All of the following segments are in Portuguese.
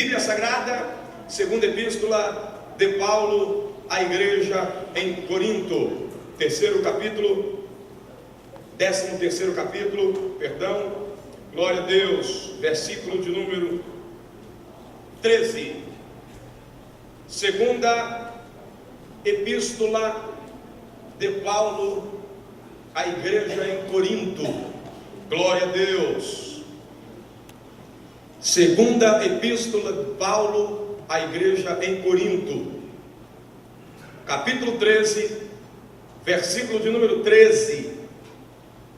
Bíblia Sagrada, segunda epístola de Paulo à igreja em Corinto, terceiro capítulo, 13º capítulo, glória a Deus, versículo de número 13. Segunda epístola de Paulo à igreja em Corinto, glória a Deus. Segunda epístola de Paulo à igreja em Corinto, capítulo 13, versículo de número 13.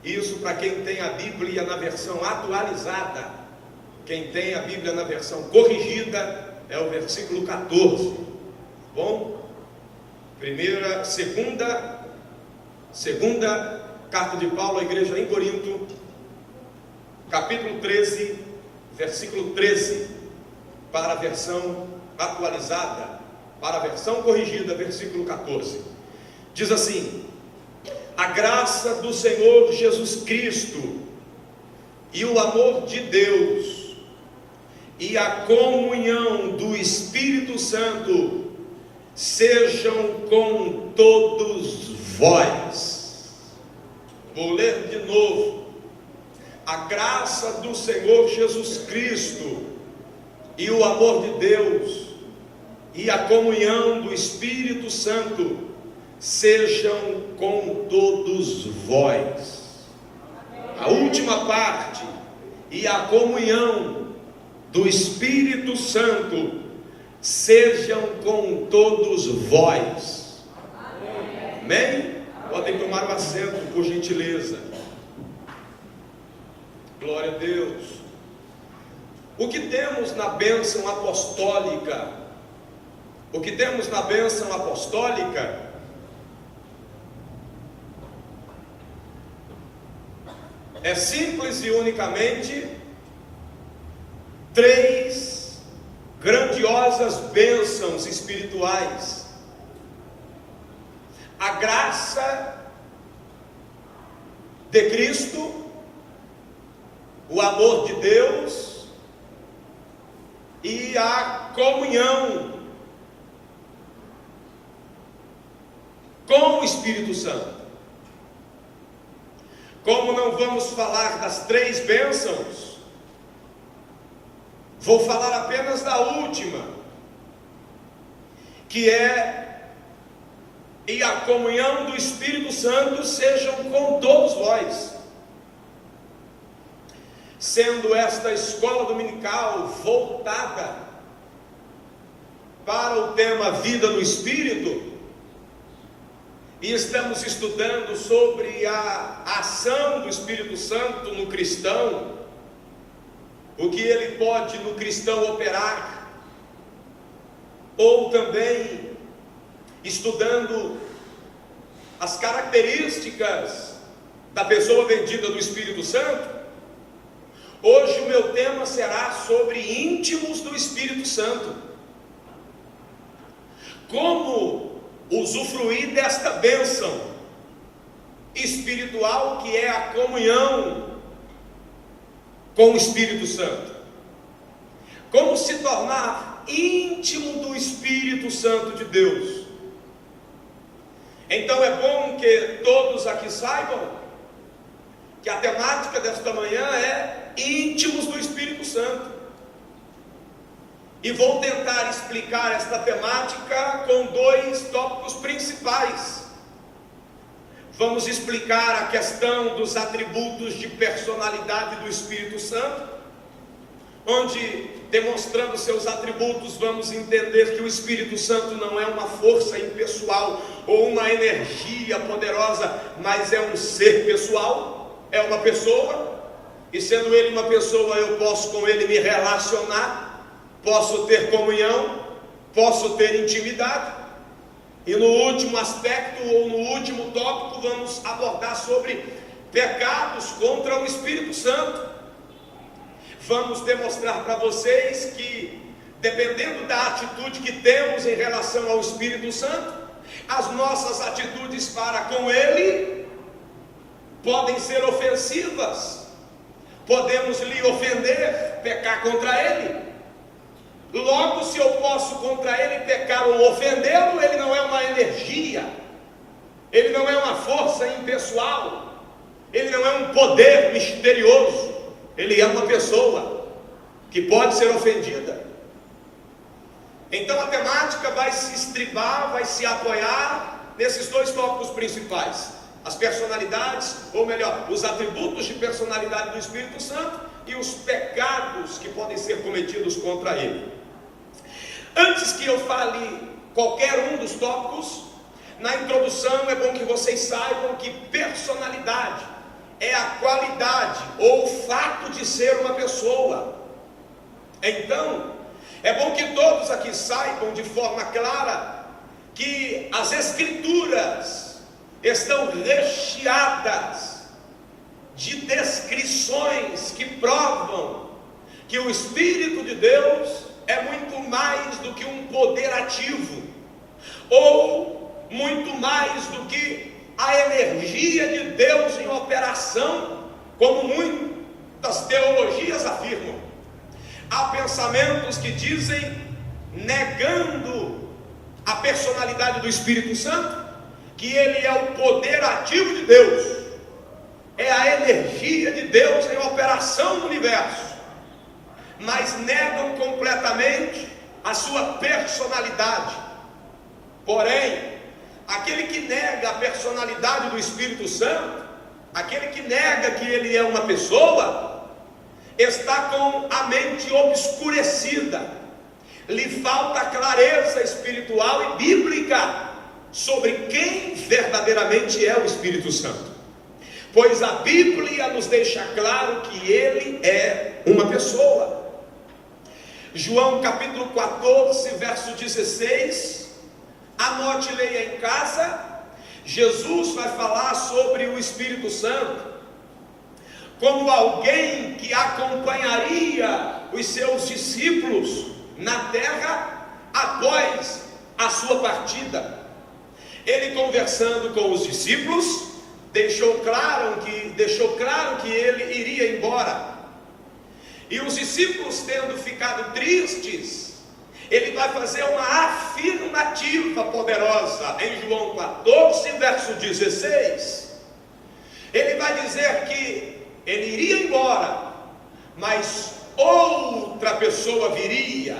Isso para quem tem a Bíblia na versão atualizada. Quem tem a Bíblia na versão corrigida é o versículo 14. Bom? Segunda carta de Paulo à igreja em Corinto, capítulo 13, versículo 13, para a versão atualizada, para a versão corrigida, versículo 14. Diz assim: a graça do Senhor Jesus Cristo e o amor de Deus e a comunhão do Espírito Santo sejam com todos vós. Vou ler de novo. A graça do Senhor Jesus Cristo e o amor de Deus e a comunhão do Espírito Santo sejam com todos vós. A última parte, e a comunhão do Espírito Santo sejam com todos vós. Amém? Podem tomar o assento, por gentileza. Glória a Deus. O que temos na bênção apostólica? O que temos na bênção apostólica é simples e unicamente três grandiosas bênçãos espirituais: a graça de Cristo, o amor de Deus e a comunhão com o Espírito Santo. Como não vamos falar das três bênçãos, vou falar apenas da última, que é: e a comunhão do Espírito Santo sejam com todos vós. Sendo esta escola dominical voltada para o tema Vida no Espírito, e estamos estudando sobre a ação do Espírito Santo no cristão, o que ele pode no cristão operar, ou também estudando as características da pessoa vendida do Espírito Santo. Hoje o meu tema será sobre íntimos do Espírito Santo. Como usufruir desta bênção espiritual que é a comunhão com o Espírito Santo. Como se tornar íntimo do Espírito Santo de Deus. Então é bom que todos aqui saibam que a temática desta manhã é íntimos do Espírito Santo. E vou tentar explicar esta temática com dois tópicos principais. Vamos explicar a questão dos atributos de personalidade do Espírito Santo, onde, demonstrando seus atributos, vamos entender que o Espírito Santo não é uma força impessoal ou uma energia poderosa, mas é um ser pessoal, é uma pessoa. E sendo ele uma pessoa, eu posso com ele me relacionar, posso ter comunhão, posso ter intimidade. E no último aspecto, ou no último tópico, vamos abordar sobre pecados contra o Espírito Santo. Vamos demonstrar para vocês que, dependendo da atitude que temos em relação ao Espírito Santo, as nossas atitudes para com ele podem ser ofensivas. Podemos lhe ofender, pecar contra ele. se eu posso contra ele pecar ou ofendê-lo, ele não é uma energia, ele não é uma força impessoal, ele não é um poder misterioso, ele é uma pessoa que pode ser ofendida. Então a temática vai se estribar, vai se apoiar nesses dois tópicos principais: as personalidades, ou melhor, os atributos de personalidade do Espírito Santo e os pecados que podem ser cometidos contra ele. Antes que eu fale qualquer um dos tópicos, na introdução é bom que vocês saibam que personalidade é a qualidade ou o fato de ser uma pessoa. Então, é bom que todos aqui saibam de forma clara que as Escrituras estão recheadas de descrições que provam que o Espírito de Deus é muito mais do que um poder ativo, ou muito mais do que a energia de Deus em operação, como muitas teologias afirmam. Há pensamentos que dizem, negando a personalidade do Espírito Santo, que ele é o poder ativo de Deus, é a energia de Deus em operação no universo, mas negam completamente a sua personalidade. Porém, aquele que nega a personalidade do Espírito Santo, aquele que nega que ele é uma pessoa, está com a mente obscurecida, lhe falta clareza espiritual e bíblica sobre quem verdadeiramente é o Espírito Santo, pois a Bíblia nos deixa claro que ele é uma pessoa. João capítulo 14, verso 16, anote e leia em casa. Jesus vai falar sobre o Espírito Santo como alguém que acompanharia os seus discípulos na terra após a sua partida. Ele, conversando com os discípulos, deixou claro que ele iria embora. E os discípulos, tendo ficado tristes, ele vai fazer uma afirmativa poderosa em João 14, verso 16. Ele vai dizer que ele iria embora, mas outra pessoa viria.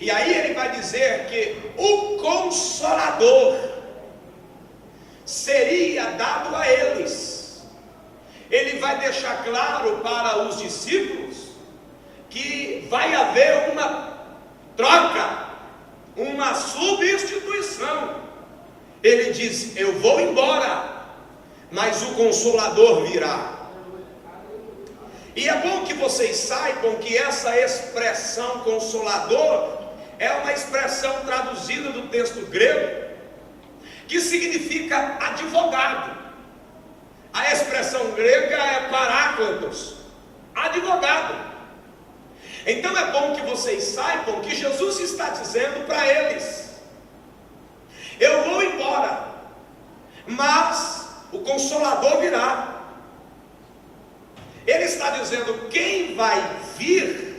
E aí ele vai dizer que o Consolador seria dado a eles. Ele vai deixar claro para os discípulos que vai haver uma troca, uma substituição. Ele diz: eu vou embora, mas o Consolador virá. E é bom que vocês saibam que essa expressão Consolador é uma expressão traduzida do texto grego, que significa advogado. A expressão grega é paráclitos, advogado. Então é bom que vocês saibam que Jesus está dizendo para eles: eu vou embora, mas o Consolador virá. Ele está dizendo: quem vai vir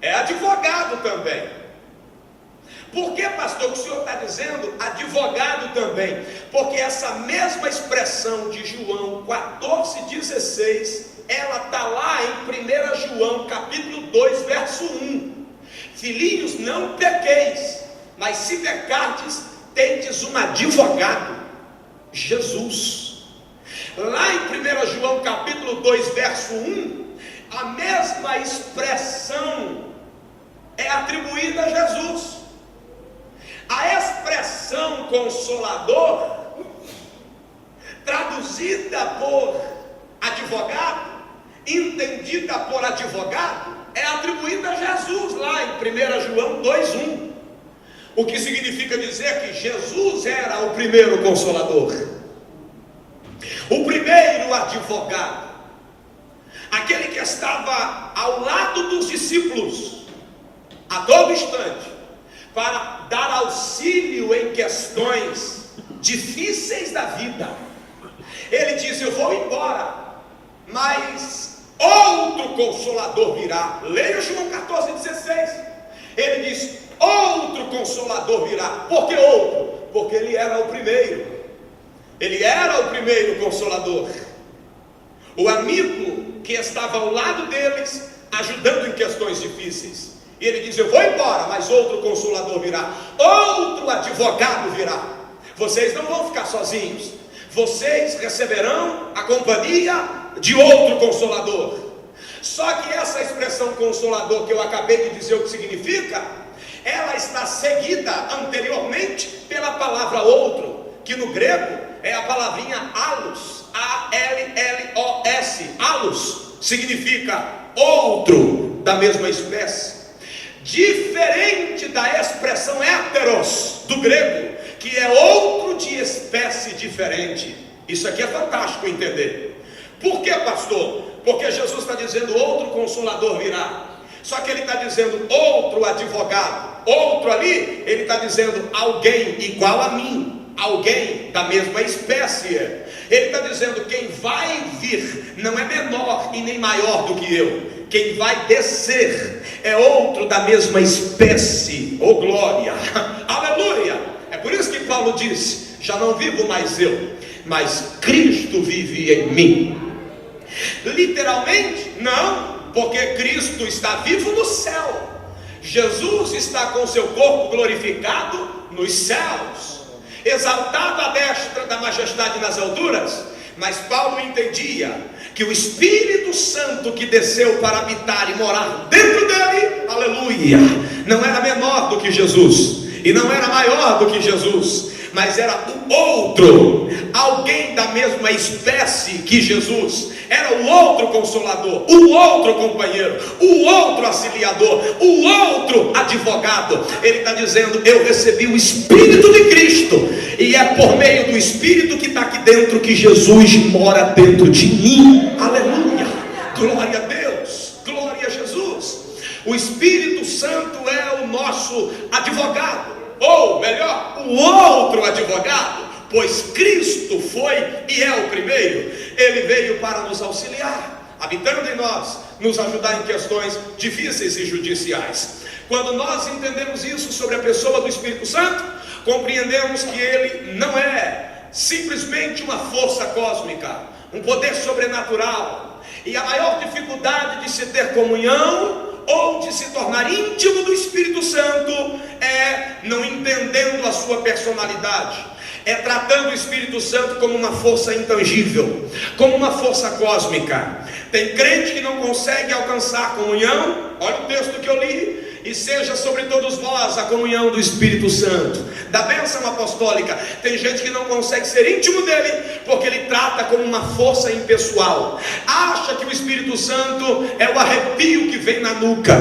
é advogado também. Por que, pastor, que o senhor está dizendo advogado também? Porque essa mesma expressão de João 14,16, ela está lá em 1 João capítulo 2, verso 1. Filhinhos, não pequeis, mas se pecardes, tendes um advogado, Jesus. Lá em 1 João capítulo 2, verso 1, a mesma expressão é atribuída a Jesus. A expressão Consolador, traduzida por advogado, entendida por advogado, é atribuída a Jesus lá em 1 João 2,1. O que significa dizer que Jesus era o primeiro Consolador, o primeiro advogado, aquele que estava ao lado dos discípulos a todo instante, para dar auxílio em questões difíceis da vida. Ele diz: eu vou embora, mas outro Consolador virá. Leia João 14,16. Ele diz: outro Consolador virá. Por que outro? Porque ele era o primeiro. Ele era o primeiro Consolador. O amigo que estava ao lado deles, ajudando em questões difíceis. E ele diz: eu vou embora, mas outro Consolador virá. Outro advogado virá. Vocês não vão ficar sozinhos. Vocês receberão a companhia de outro Consolador. Só que essa expressão Consolador que eu acabei de dizer o que significa, ela está seguida anteriormente pela palavra outro, que no grego é a palavrinha allos, A-L-L-O-S. Allos significa outro da mesma espécie, diferente da expressão heteros do grego, que é outro de espécie diferente. Isso aqui é fantástico entender. Por que, pastor? Porque Jesus está dizendo outro Consolador virá. Só que ele está dizendo outro advogado. Outro ali, ele está dizendo alguém igual a mim, alguém da mesma espécie. Ele está dizendo: quem vai vir não é menor e nem maior do que eu. Quem vai descer é outro da mesma espécie. Oh glória, aleluia. É por isso que Paulo disse: já não vivo mais eu, mas Cristo vive em mim. Literalmente não, porque Cristo está vivo no céu. Jesus está com seu corpo glorificado nos céus, exaltado à destra da majestade nas alturas. Mas Paulo entendia que o Espírito Santo que desceu para habitar e morar dentro dele, aleluia, não era menor do que Jesus e não era maior do que Jesus, mas era o outro, alguém da mesma espécie que Jesus. Era o outro Consolador, o outro companheiro, o outro auxiliador, o outro advogado. Ele está dizendo: eu recebi o Espírito de Cristo, e é por meio do Espírito que está aqui dentro que Jesus mora dentro de mim. Aleluia, glória a Deus, glória a Jesus. O Espírito Santo é o nosso advogado, ou melhor, o outro advogado, pois Cristo foi e é o primeiro. Ele veio para nos auxiliar, habitando em nós, nos ajudar em questões difíceis e judiciais. Quando nós entendemos isso sobre a pessoa do Espírito Santo, compreendemos que ele não é simplesmente uma força cósmica, um poder sobrenatural. E a maior dificuldade de se ter comunhão ou de se tornar íntimo do Espírito Santo é não entendendo a sua personalidade, é tratando o Espírito Santo como uma força intangível, como uma força cósmica. Tem crente que não consegue alcançar a comunhão. Olha o texto que eu li: e seja sobre todos vós a comunhão do Espírito Santo, da bênção apostólica. Tem gente que não consegue ser íntimo dele, porque ele trata como uma força impessoal. Acha que o Espírito Santo é o arrepio que vem na nuca,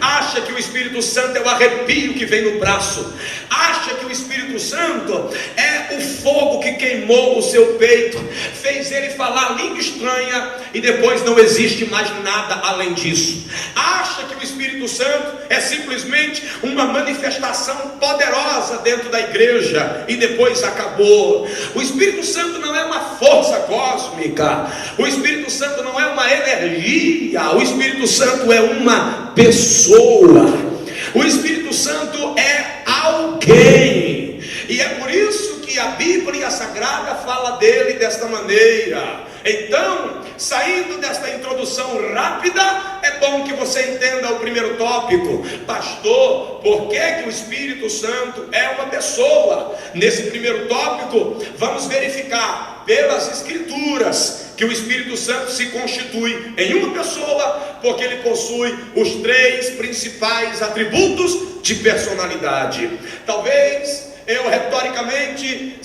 acha que o Espírito Santo é o arrepio que vem no braço, acha que o Espírito Santo é o fogo que queimou o seu peito, fez ele falar língua estranha e depois não existe mais nada além disso. Acha que o Espírito Santo é simplesmente uma manifestação poderosa dentro da igreja e depois acabou. O Espírito Santo não é uma força cósmica, o Espírito Santo não é uma energia, o Espírito Santo é uma pessoa. O Espírito Santo é alguém, e é por isso que a Bíblia Sagrada fala dele desta maneira. Então, saindo desta introdução rápida, é bom que você entenda o primeiro tópico. Pastor, por que que o Espírito Santo é uma pessoa? Nesse primeiro tópico, vamos verificar pelas Escrituras que o Espírito Santo se constitui em uma pessoa, porque ele possui os 3 principais atributos de personalidade. Talvez eu retoricamente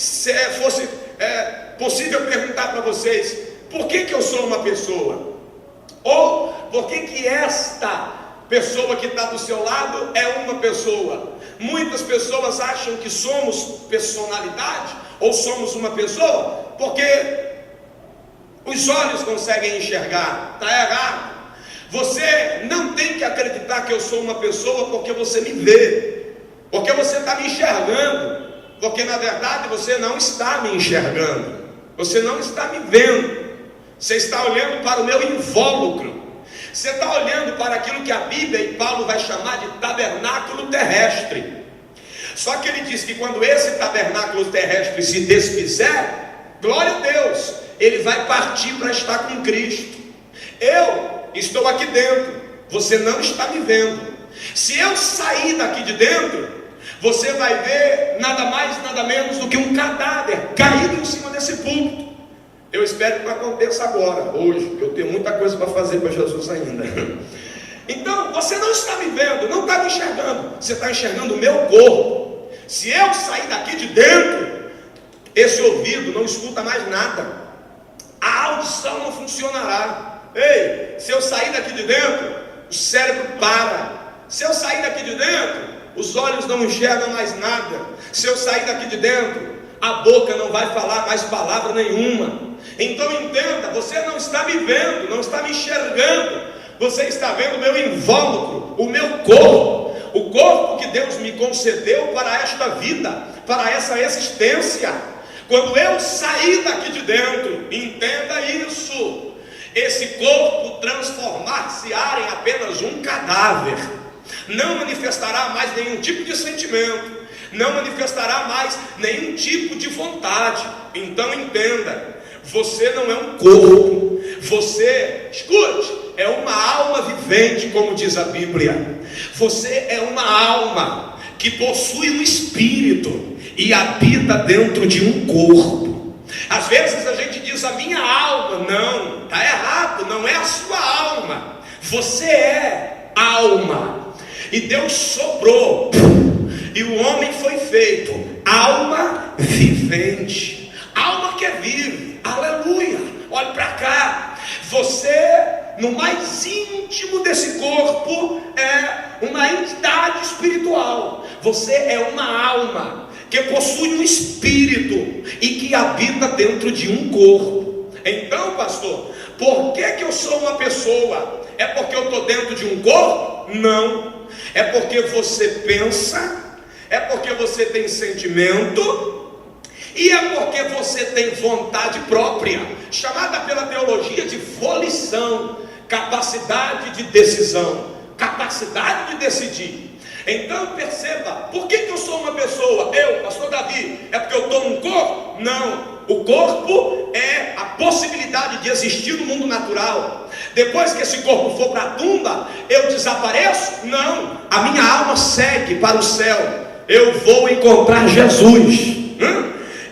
fosse possível perguntar para vocês: por que que eu sou uma pessoa? Ou por que que esta pessoa que está do seu lado é uma pessoa? Muitas pessoas acham que somos personalidade ou somos uma pessoa porque os olhos conseguem enxergar. Está errado. Você não tem que acreditar que eu sou uma pessoa porque você me vê, porque você está me enxergando, porque na verdade você não está me enxergando, você não está me vendo, você está olhando para o meu invólucro. Você está olhando para aquilo que a Bíblia e Paulo vai chamar de tabernáculo terrestre. Só que ele diz que quando esse tabernáculo terrestre se desfizer, glória a Deus, ele vai partir para estar com Cristo. Eu estou aqui dentro, você não está me vendo. Se eu sair daqui de dentro, você vai ver nada mais, nada menos do que um cadáver caído em cima desse púlpito. Eu espero que não aconteça agora, hoje, porque eu tenho muita coisa para fazer para Jesus ainda. Então, você não está me vendo, não está me enxergando, você está enxergando o meu corpo. Se eu sair daqui de dentro, esse ouvido não escuta mais nada, a audição não funcionará. Ei, se eu sair daqui de dentro, o cérebro para. Se eu sair daqui de dentro, os olhos não enxergam mais nada. Se eu sair daqui de dentro, a boca não vai falar mais palavra nenhuma. Então entenda, você não está me vendo, não está me enxergando, você está vendo o meu invólucro, o meu corpo, o corpo que Deus me concedeu para esta vida, para essa existência. Quando eu sair daqui de dentro, entenda isso, esse corpo transformar-se-á em apenas um cadáver, não manifestará mais nenhum tipo de sentimento, não manifestará mais nenhum tipo de vontade. Então entenda, você não é um corpo, você, escute, é uma alma vivente, como diz a Bíblia. Você é uma alma que possui um espírito e habita dentro de um corpo. Às vezes a gente diz a minha alma, não, está errado, não é a sua alma, você é alma, e Deus soprou, e o homem foi feito alma vivente, alma que vive, aleluia. Olhe para cá, você no mais íntimo desse corpo é uma entidade espiritual, você é uma alma que possui um espírito e que habita dentro de um corpo. Então, pastor, por que eu sou uma pessoa? É porque eu estou dentro de um corpo? Não, é porque você pensa, é porque você tem sentimento, e é porque você tem vontade própria, chamada pela teologia de volição, capacidade de decisão, capacidade de decidir. Então perceba, por que eu sou uma pessoa? Eu, pastor Davi, é porque eu estou num corpo? Não, o corpo é a possibilidade de existir no mundo natural. Depois que esse corpo for para a tumba, eu desapareço? Não, a minha alma segue para o céu, eu vou encontrar Jesus.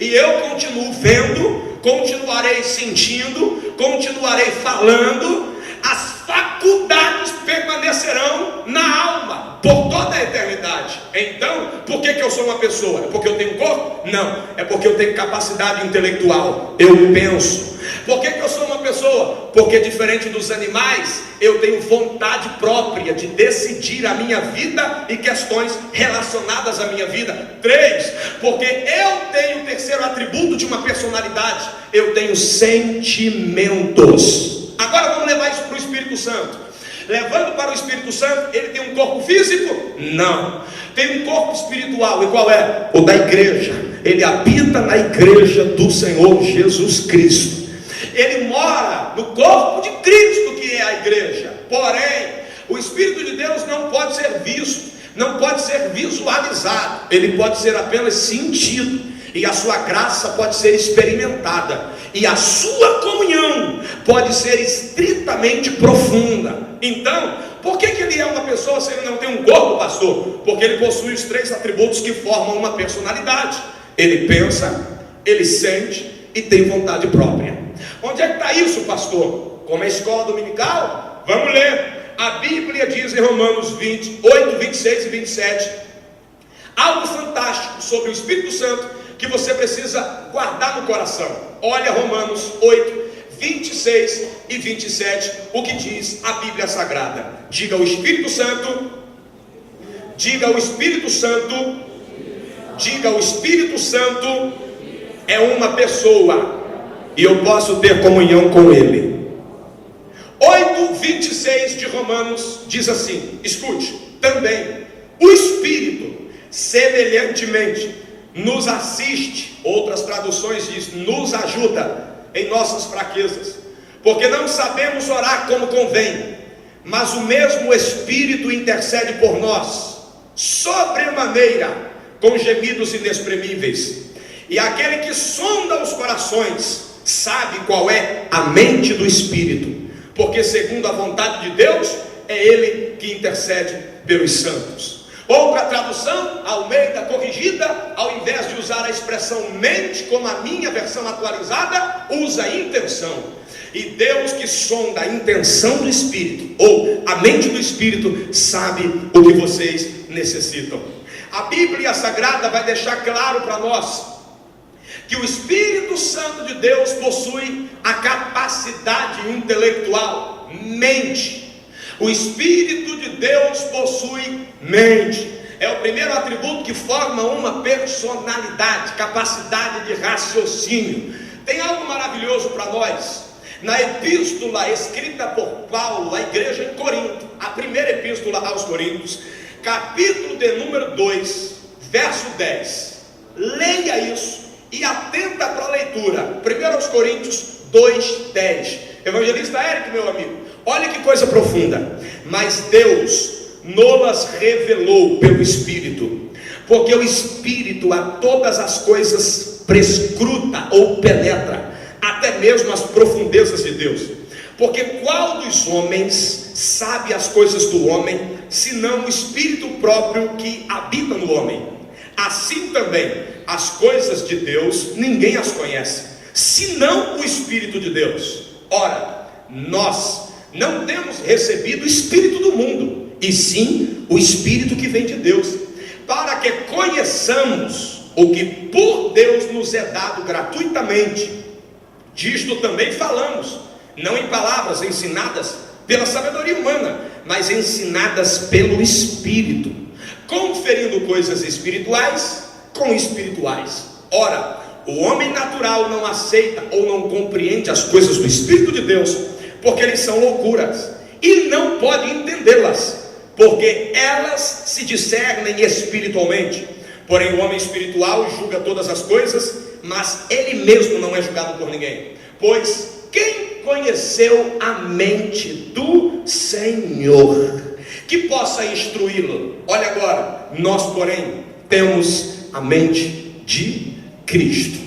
E eu continuo vendo, continuarei sentindo, continuarei falando, as faculdades permanecerão na alma por toda a eternidade. Então, por que eu sou uma pessoa? É porque eu tenho corpo? Não, é porque eu tenho capacidade intelectual, eu penso. Por que eu sou uma pessoa? Porque diferente dos animais, eu tenho vontade própria de decidir a minha vida e questões relacionadas à minha vida. 3, porque eu tenho o terceiro atributo de uma personalidade, eu tenho sentimentos. Agora vamos levar isso para o Espírito Santo. Levando para o Espírito Santo, ele tem um corpo físico? Não, tem um corpo espiritual. E qual é? O da igreja. Ele habita na igreja do Senhor Jesus Cristo. Ele mora no corpo de Cristo, que é a igreja. Porém, o Espírito de Deus não pode ser visto, não pode ser visualizado, ele pode ser apenas sentido, e a sua graça pode ser experimentada, e a sua comunhão pode ser estritamente profunda. Então, por que ele é uma pessoa se ele não tem um corpo, pastor? Porque ele possui os 3 atributos que formam uma personalidade. Ele pensa, ele sente e tem vontade própria. Onde é que está isso, pastor? Como é a escola dominical? Vamos ler. A Bíblia diz em Romanos 28, 26 e 27 algo fantástico sobre o Espírito Santo que você precisa guardar no coração. Olha Romanos 8, 26 e 27, o que diz a Bíblia Sagrada. Diga o Espírito Santo, diga o Espírito Santo, diga o Espírito Santo é uma pessoa e eu posso ter comunhão com ele. 8:26 de Romanos diz assim, escute, também o Espírito semelhantemente nos assiste, outras traduções diz, nos ajuda em nossas fraquezas, porque não sabemos orar como convém, mas o mesmo Espírito intercede por nós, sobremaneira, com gemidos inexprimíveis. E aquele que sonda os corações sabe qual é a mente do Espírito, porque segundo a vontade de Deus, é Ele que intercede pelos santos. Outra tradução, Almeida corrigida, ao invés de usar a expressão mente, como a minha versão atualizada, usa intenção. E Deus que sonda a intenção do Espírito, ou a mente do Espírito, sabe o que vocês necessitam. A Bíblia Sagrada vai deixar claro para nós que o Espírito Santo de Deus possui a capacidade intelectual, mente. O Espírito de Deus possui mente. É o primeiro atributo que forma uma personalidade, capacidade de raciocínio. Tem algo maravilhoso para nós. Na epístola escrita por Paulo à igreja em Corinto, a primeira epístola aos Coríntios, capítulo de número 2, verso 10. Leia isso e atenta para a leitura. 1 Coríntios 2, 10. Evangelista Érico, meu amigo, olha que coisa profunda. Mas Deus nos revelou pelo Espírito, porque o Espírito a todas as coisas prescruta ou penetra, até mesmo as profundezas de Deus. Porque qual dos homens sabe as coisas do homem, senão o Espírito próprio que habita no homem? Assim também, as coisas de Deus, ninguém as conhece, senão o Espírito de Deus. Ora, nós não temos recebido o Espírito do mundo, e sim o Espírito que vem de Deus, para que conheçamos o que por Deus nos é dado gratuitamente. Disto também falamos, não em palavras ensinadas pela sabedoria humana, mas ensinadas pelo Espírito, conferindo coisas espirituais com espirituais. Ora, o homem natural não aceita ou não compreende as coisas do Espírito de Deus, porque eles são loucuras, e não pode entendê-las, porque elas se discernem espiritualmente. Porém o homem espiritual julga todas as coisas, mas ele mesmo não é julgado por ninguém. Pois quem conheceu a mente do Senhor, que possa instruí-lo? Olha agora, nós porém temos a mente de Cristo.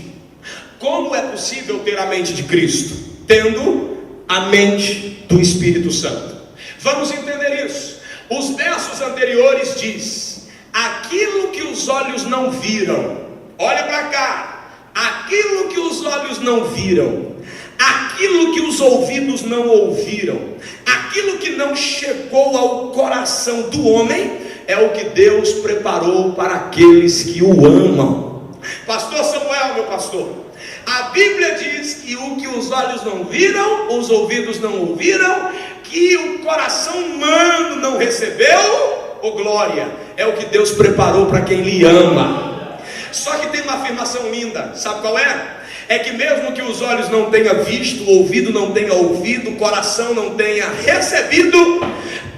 Como é possível ter a mente de Cristo? Tendo a mente do Espírito Santo. Vamos entender isso. Os versos anteriores diz: aquilo que os olhos não viram, olha para cá, aquilo que os olhos não viram, aquilo que os ouvidos não ouviram, aquilo que não chegou ao coração do homem, é o que Deus preparou para aqueles que o amam. Pastor Samuel, meu pastor, a Bíblia diz que o que os olhos não viram, os ouvidos não ouviram, que o coração humano não recebeu, oh glória, é o que Deus preparou para quem lhe ama. Só que tem uma afirmação linda, sabe qual é? É que mesmo que os olhos não tenham visto, o ouvido não tenha ouvido, o coração não tenha recebido,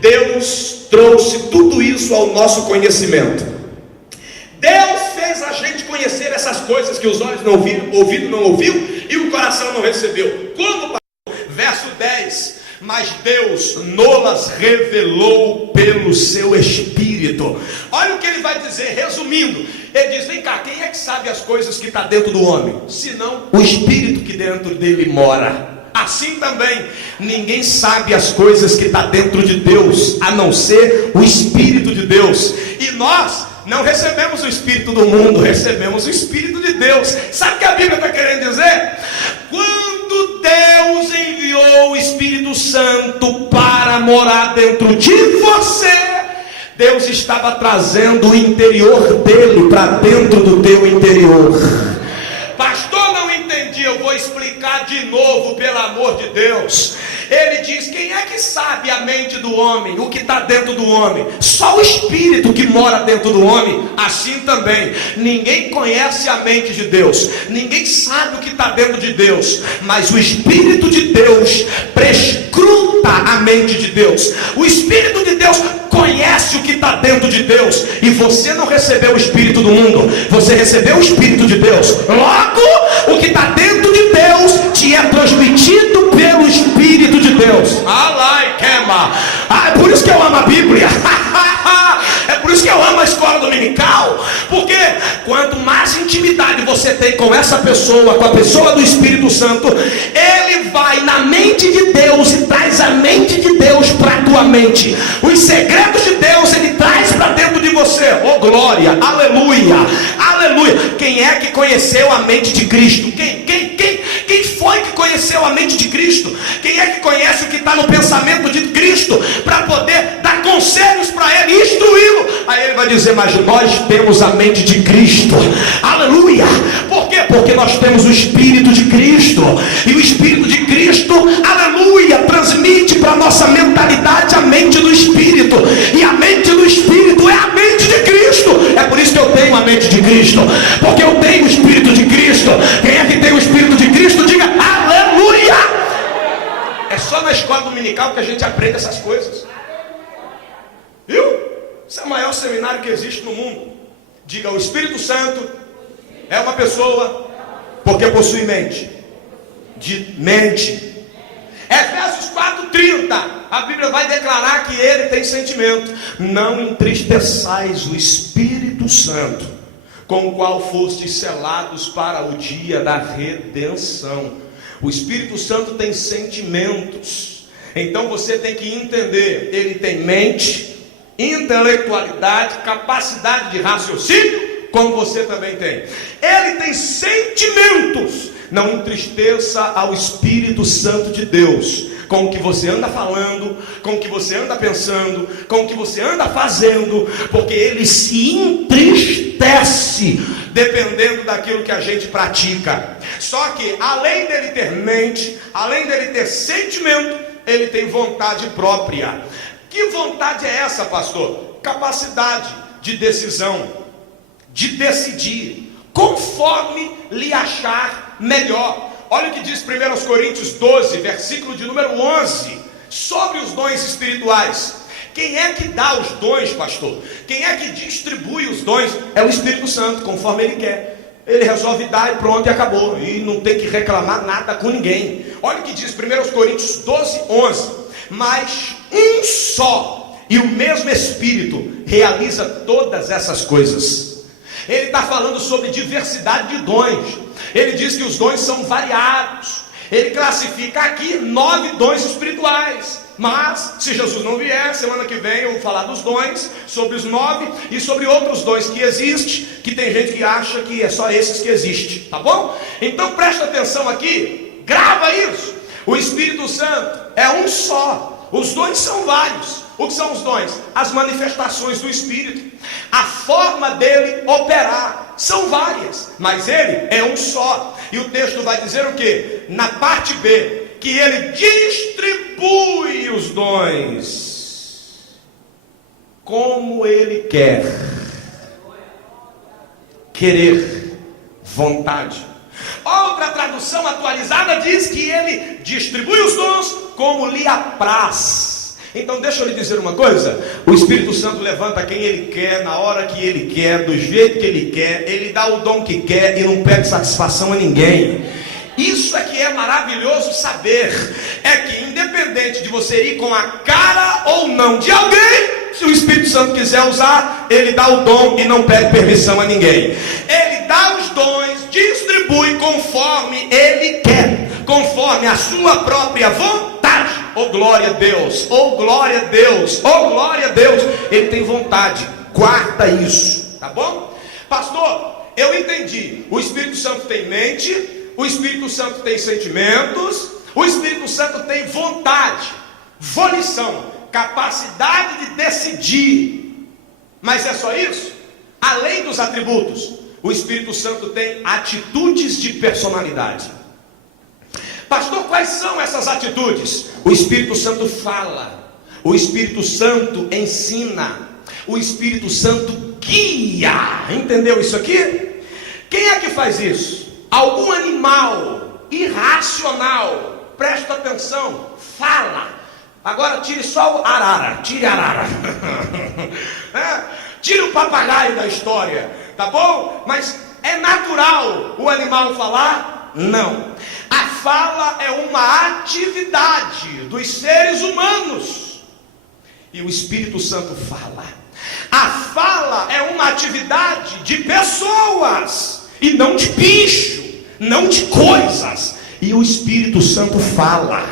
Deus trouxe tudo isso ao nosso conhecimento. Deus fez a gente conhecer essas coisas que os olhos não viram, o ouvido não ouviu e o coração não recebeu. Como? Verso 10: mas Deus nos revelou pelo seu Espírito. Olha o que ele vai dizer, resumindo. Ele diz: vem cá, quem é que sabe as coisas que está dentro do homem? Senão o Espírito que dentro dele mora. Assim também, ninguém sabe as coisas que está dentro de Deus, a não ser o Espírito de Deus. E nós não recebemos o Espírito do mundo, recebemos o Espírito de Deus. Sabe o que a Bíblia está querendo dizer? Quando Deus enviou o Espírito Santo para morar dentro de você, Deus estava trazendo o interior dele para dentro do teu interior. Pastor, não entendi, eu vou explicar de novo, pelo amor de Deus. Ele diz: quem é que sabe a mente do homem, o que está dentro do homem? Só o Espírito que mora dentro do homem. Assim também, ninguém conhece a mente de Deus, ninguém sabe o que está dentro de Deus, mas o Espírito de Deus prescruta a mente de Deus. O Espírito de Deus conhece o que está dentro de Deus. E você não recebeu o Espírito do mundo, você recebeu o Espírito de Deus. Logo, o que está dentro de Deus te é transmitido pelo Espírito de Deus. Alai queima. Ah, é por isso que eu amo a Bíblia. É por isso que eu amo a escola dominical. Porque quanto mais intimidade você tem com essa pessoa, com a pessoa do Espírito Santo, ele vai na mente de Deus e traz a mente de Deus para a tua mente. Os segredos de Deus ele traz para dentro de você. Oh glória, aleluia, aleluia. Quem é que conheceu a mente de Cristo? Quem foi que conheceu a mente de Cristo? Quem é que conhece o que está no pensamento de Cristo para poder dar conselhos para ele, instruí-lo? Aí ele vai dizer, mas nós temos a mente de Cristo. Aleluia. Por quê? Porque nós temos o Espírito de Cristo. E o Espírito de Cristo, aleluia, transmite para a nossa mentalidade a mente do Espírito. E a mente do Espírito é a mente de Cristo. É por isso que eu tenho a mente de Cristo. Porque eu tenho o Espírito de Cristo. Quem é que tem o Espírito de Cristo? Diga aleluia. É só na escola dominical que a gente aprende essas coisas. Viu? Esse é o maior seminário que existe no mundo. Diga, o Espírito Santo é uma pessoa porque possui mente. De mente. Efésios 4:30, a Bíblia vai declarar que ele tem sentimento. Não entristeçais o Espírito Santo, com o qual fostes selados para o dia da redenção. O Espírito Santo tem sentimentos. Então você tem que entender, ele tem mente, intelectualidade, capacidade de raciocínio, como você também tem. Ele tem sentimentos. Não entristeça ao Espírito Santo de Deus com o que você anda falando, com o que você anda pensando, com o que você anda fazendo, porque ele se entristece dependendo daquilo que a gente pratica. Só que além dele ter mente, além dele ter sentimento, ele tem vontade própria. Que vontade é essa, pastor? Capacidade de decisão, de decidir conforme lhe achar melhor. Olha o que diz 1 Coríntios 12, versículo de número 11, sobre os dons espirituais. Quem é que dá os dons, pastor? Quem é que distribui os dons? É o Espírito Santo, conforme ele quer. Ele resolve dar e pronto, e acabou. E não tem que reclamar nada com ninguém. Olha o que diz 1 Coríntios 12, 11. Mas um só e o mesmo Espírito realiza todas essas coisas. Ele está falando sobre diversidade de dons. Ele diz que os dons são variados. Ele classifica aqui 9 dons espirituais. Mas, se Jesus não vier, semana que vem eu vou falar dos dons, sobre os 9 e sobre outros dons que existem, que tem gente que acha que é só esses que existem, tá bom? Então presta atenção aqui, grava isso. O Espírito Santo é um só. Os dons são vários. O que são os dons? As manifestações do Espírito. A forma dele operar são várias, mas ele é um só. E o texto vai dizer o quê? Na parte B, que ele distribui os dons como ele quer. Querer, vontade. Outra tradução atualizada diz que ele distribui os dons como lhe apraz. Então deixa eu lhe dizer uma coisa. O Espírito Santo levanta quem ele quer, na hora que ele quer, do jeito que ele quer. Ele dá o dom que quer e não pede satisfação a ninguém. Isso é que é maravilhoso saber. É que independente de você ir com a cara ou não de alguém, se o Espírito Santo quiser usar, ele dá o dom e não pede permissão a ninguém. Ele dá os dons, distribui conforme ele quer, conforme a sua própria vontade. Oh glória a Deus, oh glória a Deus, oh glória a Deus. Ele tem vontade, guarda isso, tá bom? Pastor, eu entendi. O Espírito Santo tem mente, o Espírito Santo tem sentimentos, o Espírito Santo tem vontade, volição, capacidade de decidir. Mas é só isso? Além dos atributos, o Espírito Santo tem atitudes de personalidade. Pastor, quais são essas atitudes? O Espírito Santo fala, o Espírito Santo ensina, o Espírito Santo guia. Entendeu isso aqui? Quem é que faz isso? Algum animal irracional, presta atenção, fala. Agora tire só o arara, tire a arara. Tire o papagaio da história, tá bom? Mas é natural o animal falar? Não. A fala é uma atividade dos seres humanos. e o Espírito Santo fala. A fala é uma atividade de pessoas e não de bicho, não de coisas. E o Espírito Santo fala.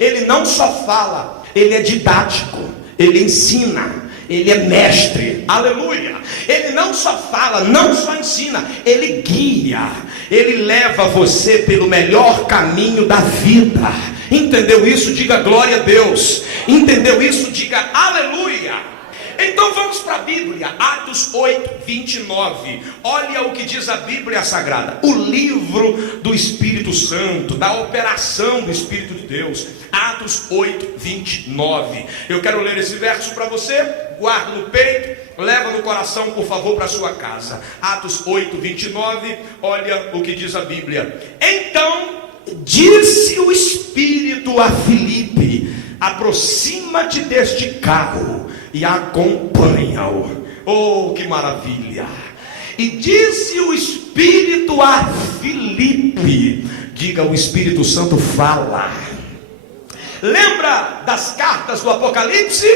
Ele não só fala, ele é didático, ele ensina, ele é mestre, aleluia. Ele não só fala, não só ensina, ele guia, ele leva você pelo melhor caminho da vida. Entendeu isso? Diga glória a Deus. Entendeu isso? Diga aleluia. Então vamos para a Bíblia, Atos 8, 29. Olha o que diz a Bíblia Sagrada, o livro do Espírito Santo, da operação do Espírito de Deus. Atos 8, 29. Eu quero ler esse verso para você. Guarda no peito, leva no coração, por favor, para sua casa. Atos 8, 29. Olha o que diz a Bíblia. Então disse o Espírito a Filipe: aproxima-te deste carro e acompanha-o. Oh, que maravilha! E disse o Espírito a Filipe, diga, o Espírito Santo fala. Lembra das cartas do Apocalipse?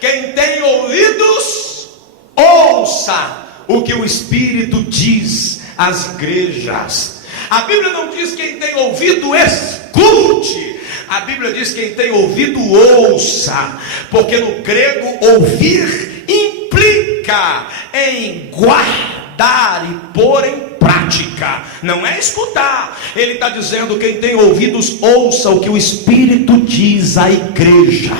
Quem tem ouvidos, ouça o que o Espírito diz às igrejas. A Bíblia não diz quem tem ouvido, escute. A Bíblia diz quem tem ouvido, ouça. Porque no grego, ouvir implica em guardar e pôr em prática. Não é escutar. Ele está dizendo, quem tem ouvidos, ouça o que o Espírito diz à igreja.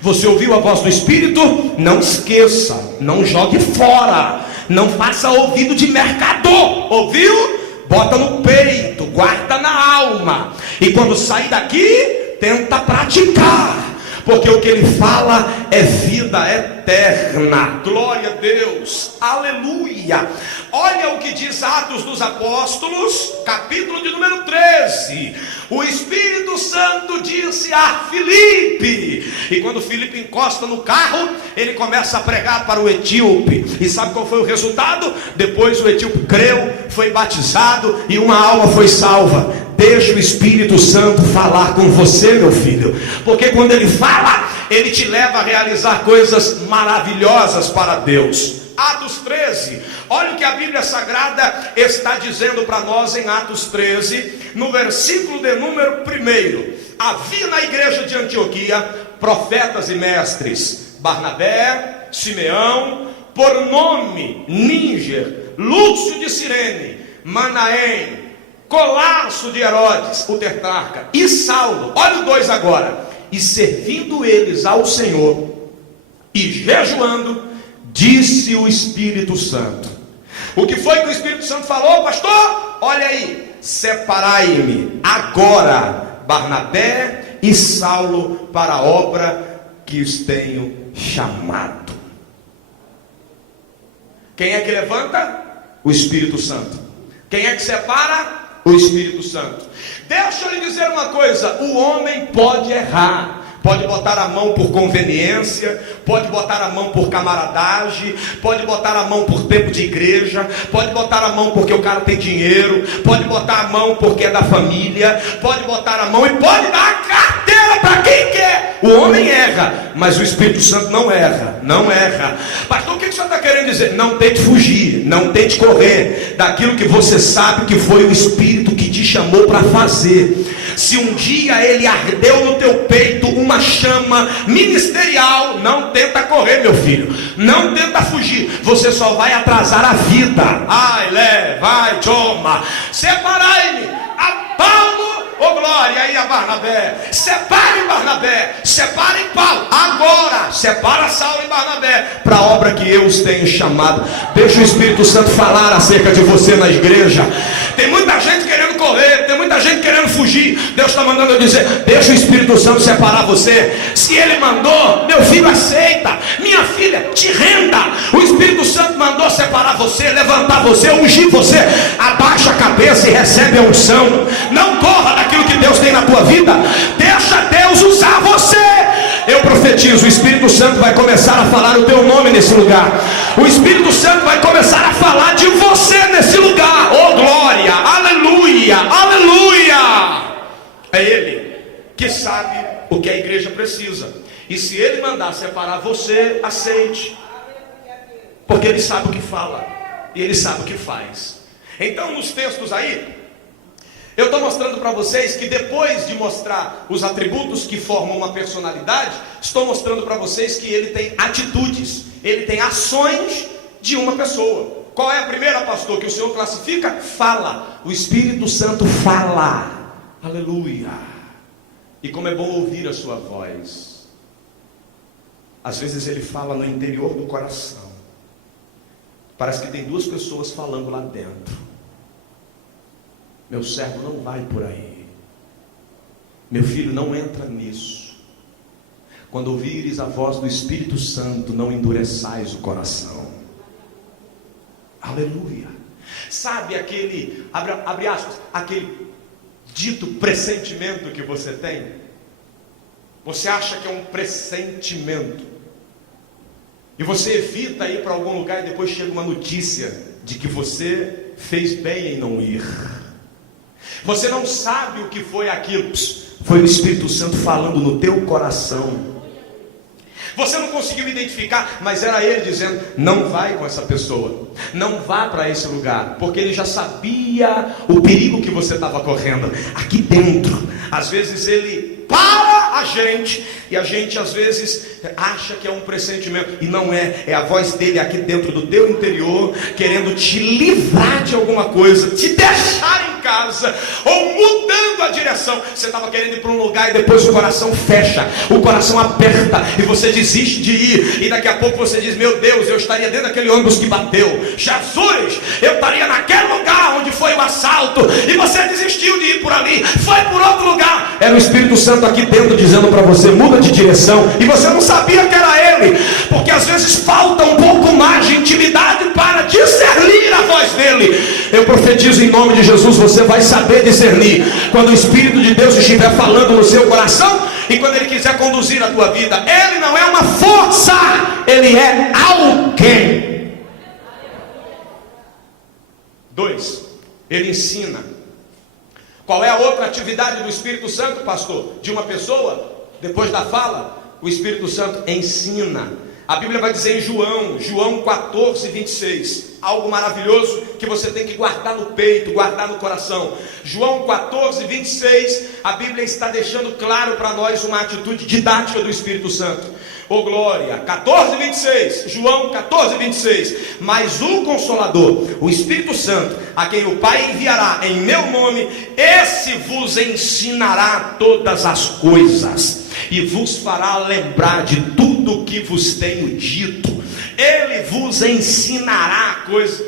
Você ouviu a voz do Espírito? Não esqueça, não jogue fora, não faça ouvido de mercador. Ouviu? Bota no peito, guarda na alma. E quando sair daqui, tenta praticar. Porque o que ele fala é vida eterna. Glória a Deus. Aleluia. Olha o que diz Atos dos Apóstolos, capítulo de número 13. O Espírito Santo disse a Filipe. E quando Filipe encosta no carro, ele começa a pregar para o etíope. E sabe qual foi o resultado? Depois o etíope creu, foi batizado e uma alma foi salva. Deixa o Espírito Santo falar com você, meu filho. Porque quando ele fala, ele te leva a realizar coisas maravilhosas para Deus. Atos 13, olha o que a Bíblia Sagrada está dizendo para nós em Atos 13, no versículo de número 1. Havia na igreja de Antioquia profetas e mestres: Barnabé, Simeão, por nome Níger, Lúcio de Cirene, Manaém, Colasso de Herodes, o tetrarca, e Saulo. Olha o 2 agora. E servindo eles ao Senhor e jejuando, disse o Espírito Santo. O que foi que o Espírito Santo falou, pastor? Olha aí: separai-me agora Barnabé e Saulo para a obra que os tenho chamado. Quem é que levanta? O Espírito Santo. Quem é que separa? O Espírito Santo. Deixa eu lhe dizer uma coisa: o homem pode errar. Pode botar a mão por conveniência, pode botar a mão por camaradagem, pode botar a mão por tempo de igreja, pode botar a mão porque o cara tem dinheiro, pode botar a mão porque é da família, pode botar a mão e pode dar a carteira para quem quer. O homem erra, mas o Espírito Santo não erra, não erra. Pastor, o que o senhor está querendo dizer? Não tente fugir, não tente correr daquilo que você sabe que foi o Espírito que te chamou para fazer. Se um dia ele ardeu no teu peito uma chama ministerial, não tenta correr, meu filho, não tenta fugir, você só vai atrasar a vida. Ai, vai, toma. Separai-me a Paulo, ô glória, aí a Barnabé. Separe Barnabé, separe Paulo. Agora, separa Saulo e Barnabé para a obra que eu os tenho chamado. Deixa o Espírito Santo falar acerca de você na igreja. Tem muita gente querendo correr, tem muita gente querendo fugir. Deus está mandando eu dizer: deixa o Espírito Santo separar você. Se ele mandou, meu filho, aceita. Minha filha, te renda. O Espírito Santo mandou separar você, levantar você, ungir você. Abaixa a cabeça e recebe a unção. Não corra daquilo que Deus tem na tua vida. Deixa Deus usar você. Eu profetizo: o Espírito Santo vai começar a falar o teu nome nesse lugar. O Espírito Santo vai começar a falar de você nesse lugar. Oh glória, aleluia, aleluia. É Ele que sabe o que a igreja precisa. E se Ele mandar separar você, aceite. Porque Ele sabe o que fala e Ele sabe o que faz. Então, nos textos aí, eu estou mostrando para vocês que depois de mostrar os atributos que formam uma personalidade, estou mostrando para vocês que ele tem atitudes, ele tem ações de uma pessoa. Qual é a primeira, pastor, que o Senhor classifica? Fala. O Espírito Santo fala. Aleluia. E como é bom ouvir a sua voz. Às vezes ele fala no interior do coração. Parece que tem duas pessoas falando lá dentro. Meu servo, não vai por aí. Meu filho, não entra nisso. Quando ouvires a voz do Espírito Santo, não endureçais o coração. Aleluia. Sabe aquele, abre aspas, aquele dito pressentimento que você tem? Você acha que é um pressentimento. E você evita ir para algum lugar e depois chega uma notícia de que você fez bem em não ir. Você não sabe o que foi aquilo. Foi o Espírito Santo falando no teu coração. Você não conseguiu identificar, mas era Ele dizendo: não vai com essa pessoa, não vá para esse lugar, porque Ele já sabia o perigo que você estava correndo. Aqui dentro, às vezes Ele para a gente, e a gente às vezes acha que é um pressentimento, e não é, é a voz dele aqui dentro do teu interior, querendo te livrar de alguma coisa, te deixar em casa, ou mudando a direção. Você estava querendo ir para um lugar e depois o coração fecha, o coração aperta, e você desiste de ir, e daqui a pouco você diz: meu Deus, eu estaria dentro daquele ônibus que bateu, Jesus, eu estaria naquele lugar onde foi o assalto, e você desistiu de ir por ali, foi por outro lugar. Era o Espírito Santo aqui dentro dizendo para você: muda de direção, e você não sabia que era Ele, porque às vezes falta um pouco mais de intimidade para discernir a voz dele. Eu profetizo em nome de Jesus, você vai saber discernir quando o Espírito de Deus estiver falando no seu coração, e quando Ele quiser conduzir a tua vida. Ele não é uma força, Ele é alguém. 2, Ele ensina. Qual é a outra atividade do Espírito Santo, pastor? De uma pessoa, depois da fala, o Espírito Santo ensina. A Bíblia vai dizer em João 14, 26, algo maravilhoso que você tem que guardar no peito, guardar no coração. João 14, 26, a Bíblia está deixando claro para nós uma atitude didática do Espírito Santo. Oh glória, 14, 26, João 14, 26, mas o Consolador, o Espírito Santo, a quem o Pai enviará em meu nome, esse vos ensinará todas as coisas, e vos fará lembrar de tudo o que vos tenho dito. Ele vos ensinará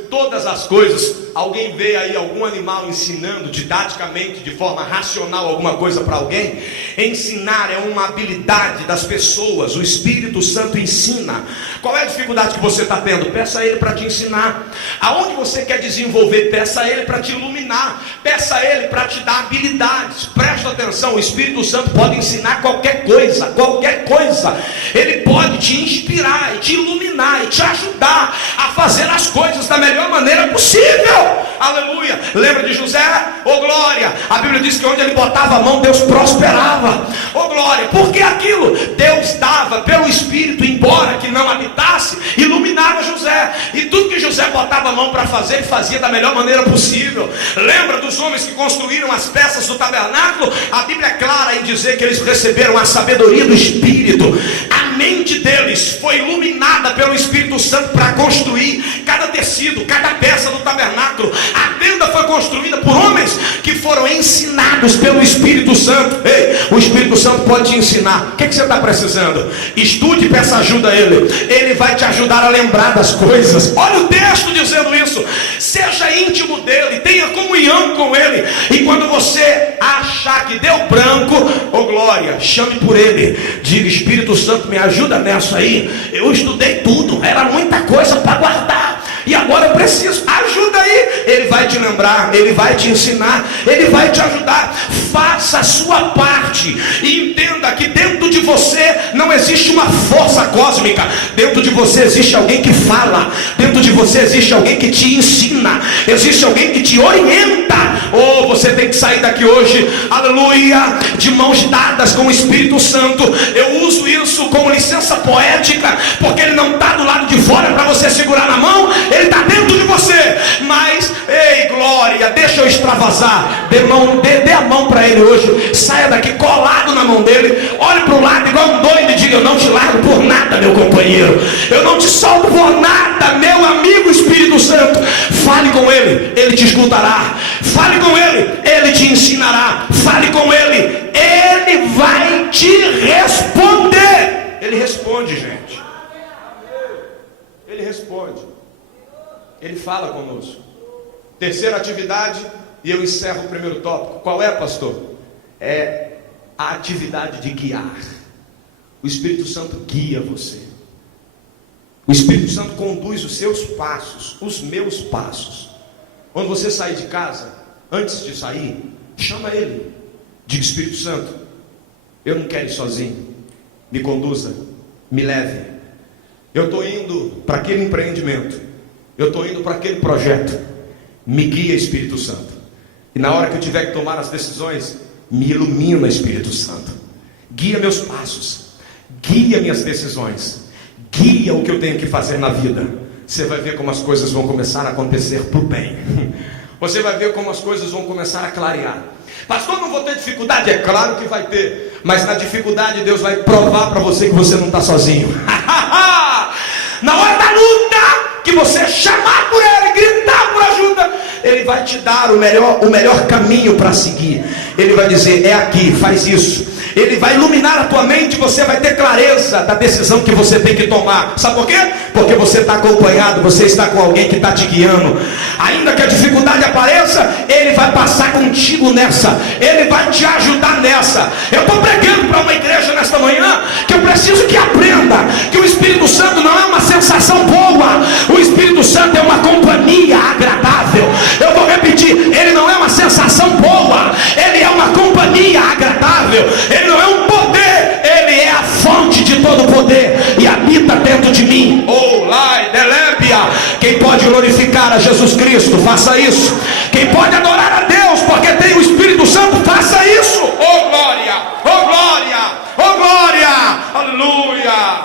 todas as coisas. Alguém vê aí algum animal ensinando didaticamente, de forma racional, alguma coisa para alguém? Ensinar é uma habilidade das pessoas. O Espírito Santo ensina. Qual é a dificuldade que você está tendo? Peça a Ele para te ensinar. Aonde você quer desenvolver? Peça a Ele para te iluminar. Peça a Ele para te dar habilidades. Presta atenção, o Espírito Santo pode ensinar qualquer coisa, qualquer coisa. Ele pode te inspirar e te iluminar e te ajudar a fazer as coisas da melhor maneira possível. Aleluia. Lembra de José? Oh glória. A Bíblia diz que onde ele botava a mão, Deus prosperava. Oh glória. Porque aquilo Deus dava pelo Espírito, embora que não habitasse, iluminava José. E tudo que José botava a mão para fazer, ele fazia da melhor maneira possível. Lembra dos homens que construíram as peças do tabernáculo? A Bíblia é clara em dizer que eles receberam a sabedoria do Espírito. A mente deles foi iluminada pelo Espírito Santo para construir cada tecido, cada peça do tabernáculo. A tenda foi construída por homens que foram ensinados pelo Espírito Santo. Ei, o Espírito Santo pode te ensinar. O que você está precisando? Estude e peça ajuda a Ele. Ele vai te ajudar a lembrar das coisas. Olha o texto dizendo isso. Seja íntimo dEle, tenha comunhão com Ele. E quando você achar que deu branco, oh glória, chame por Ele. Diga: Espírito Santo, me ajuda nessa aí. Eu estudei tudo, era muita coisa para guardar, e agora eu preciso, ajuda aí. Ele vai te lembrar, Ele vai te ensinar, Ele vai te ajudar. Faça a sua parte e entenda que dentro de você não existe uma força cósmica, dentro de você existe alguém que fala, dentro de você existe alguém que te ensina, existe alguém que te orienta. Oh, você tem que sair daqui hoje, aleluia, de mãos dadas com o Espírito Santo. Eu uso isso como licença poética, porque ele não está do lado de fora para você segurar na mão, ele está dentro de você. Mas, ei, glória, deixa eu extravasar. Dê a mão para ele hoje. Saia daqui colado na mão dele. Olhe para o lado igual um doido e diga: eu não te largo por nada, meu companheiro. Eu não te solto por nada, meu amigo Espírito Santo. Fale com ele, ele te escutará. Fale com ele, ele te ensinará. Fale com ele, ele vai te responder. Ele responde, gente. Ele responde. Ele fala conosco. Terceira atividade, e eu encerro o primeiro tópico. Qual é, pastor? É a atividade de guiar. O Espírito Santo guia você. O Espírito Santo conduz os seus passos, os meus passos. Quando você sair de casa, antes de sair, chama ele. Diga: Espírito Santo, eu não quero ir sozinho. Me conduza, me leve. Eu estou indo para aquele empreendimento. Eu estou indo para aquele projeto. Me guia, Espírito Santo. E na hora que eu tiver que tomar as decisões, me ilumina, Espírito Santo. Guia meus passos. Guia minhas decisões. Guia o que eu tenho que fazer na vida. Você vai ver como as coisas vão começar a acontecer para o bem. Você vai ver como as coisas vão começar a clarear. Pastor, não vou ter dificuldade? É claro que vai ter. Mas na dificuldade Deus vai provar para você que você não está sozinho. Na hora da luta, que você chamar por ele, gritar por ajuda, ele vai te dar o melhor caminho para seguir. Ele vai dizer: é aqui, faz isso. Ele vai iluminar a tua mente, você vai ter clareza da decisão que você tem que tomar. Sabe por quê? Porque você está acompanhado, você está com alguém que está te guiando. Ainda que a dificuldade apareça, ele vai passar contigo nessa. Ele vai te ajudar nessa. Eu estou pregando para uma igreja nesta manhã que eu preciso que aprenda que o Espírito Santo não é uma sensação boa. O Espírito Santo é uma companhia agradável. Eu vou repetir: ele não é uma sensação boa, ele é uma companhia agradável. Ele não é um poder, ele é a fonte de todo poder e habita dentro de mim. Oh, lai, delébia. Quem pode glorificar a Jesus Cristo, faça isso. Quem pode adorar a Deus porque tem o Espírito Santo, faça isso. Oh glória, oh glória, oh glória, aleluia.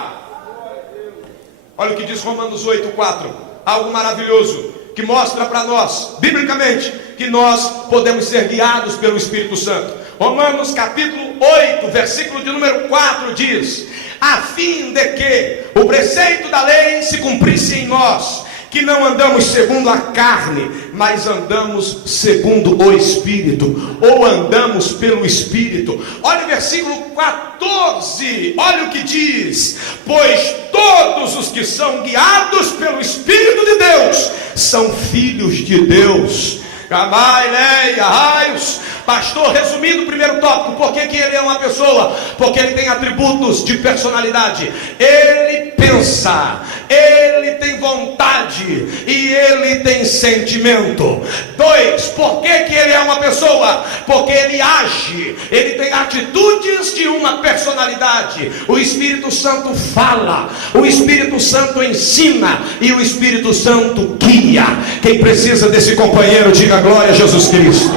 Olha o que diz Romanos 8:4, algo maravilhoso que mostra para nós, biblicamente, que nós podemos ser guiados pelo Espírito Santo. Romanos capítulo 8, versículo de número 4 diz: a fim de que o preceito da lei se cumprisse em nós, que não andamos segundo a carne, mas andamos segundo o Espírito, ou andamos pelo Espírito. Olha o versículo 14, olha o que diz: pois todos os que são guiados pelo Espírito de Deus são filhos de Deus. Raios. Pastor, resumindo o primeiro tópico, por que ele é uma pessoa? Porque ele tem atributos de personalidade. Ele pensa, ele tem vontade e ele tem sentimento. 2, por que ele é uma pessoa? Porque ele age, ele tem atitudes de uma personalidade. O Espírito Santo fala, o Espírito Santo ensina e o Espírito Santo guia. Quem precisa desse companheiro, diga glória a Jesus Cristo.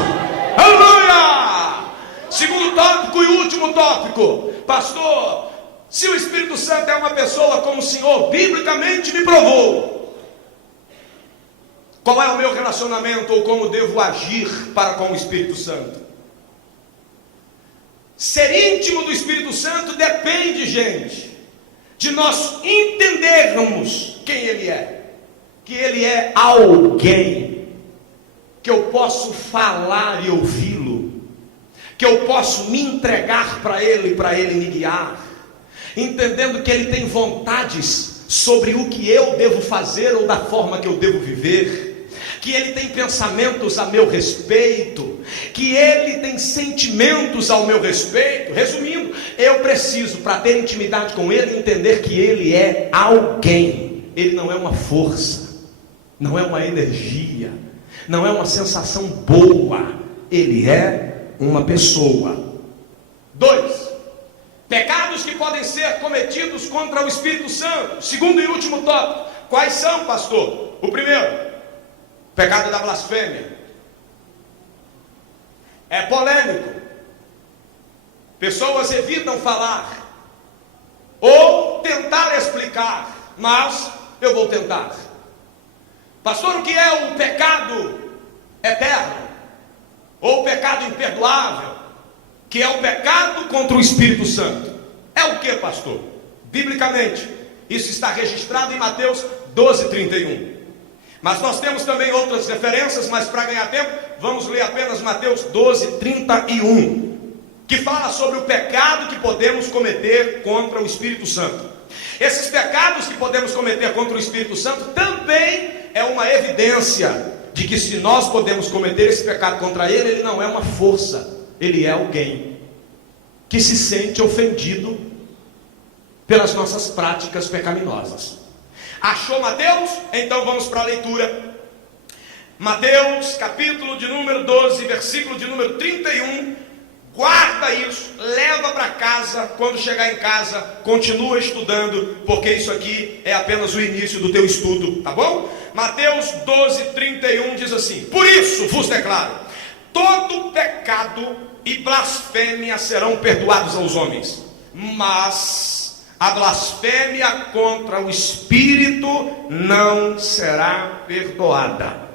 Aleluia! Segundo tópico e último tópico. Pastor, se o Espírito Santo é uma pessoa como o Senhor biblicamente me provou, qual é o meu relacionamento ou como devo agir para com o Espírito Santo? Ser íntimo do Espírito Santo depende, gente, de nós entendermos quem Ele é. Que Ele é alguém que eu posso falar e ouvi-lo, que eu posso me entregar para Ele me guiar, entendendo que Ele tem vontades sobre o que eu devo fazer ou da forma que eu devo viver, que Ele tem pensamentos a meu respeito, que Ele tem sentimentos ao meu respeito. Resumindo, eu preciso, para ter intimidade com Ele, entender que Ele é alguém. Ele não é uma força, não é uma energia, não é uma sensação boa. Ele é uma pessoa. 2, Pecados que podem ser cometidos contra o Espírito Santo. Segundo e último tópico. Quais são, pastor? O primeiro, pecado da blasfêmia. É polêmico. Pessoas evitam falar ou tentar explicar, mas eu vou tentar. Pastor, o que é o pecado eterno? Ou o pecado imperdoável? Que é o pecado contra o Espírito Santo. É o que, pastor? Biblicamente, isso está registrado em Mateus 12:31. Mas nós temos também outras referências, mas para ganhar tempo, vamos ler apenas Mateus 12:31, que fala sobre o pecado que podemos cometer contra o Espírito Santo. Esses pecados que podemos cometer contra o Espírito Santo também é uma evidência de que se nós podemos cometer esse pecado contra ele, ele não é uma força. Ele é alguém que se sente ofendido pelas nossas práticas pecaminosas. Achou Mateus? Então vamos para a leitura. Mateus, capítulo de número 12, versículo de número 31. Guarda isso, leva para casa. Quando chegar em casa, continua estudando, porque isso aqui é apenas o início do teu estudo, tá bom? Mateus 12:31 diz assim: por isso vos declaro, todo pecado e blasfêmia serão perdoados aos homens, mas a blasfêmia contra o Espírito não será perdoada.